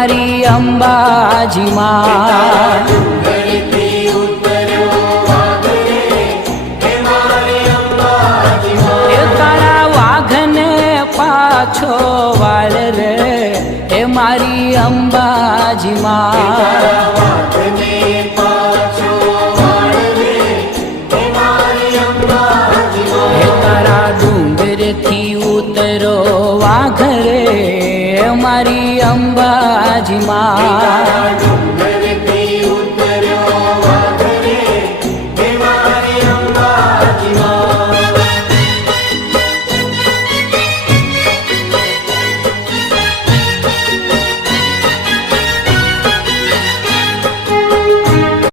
મારી અંબાજી માં એ તારા વાઘને પાછો વાળ રે એ મારી અંબાજી માં થી ઉતરો વાઘ રે મારી અંબાજી માં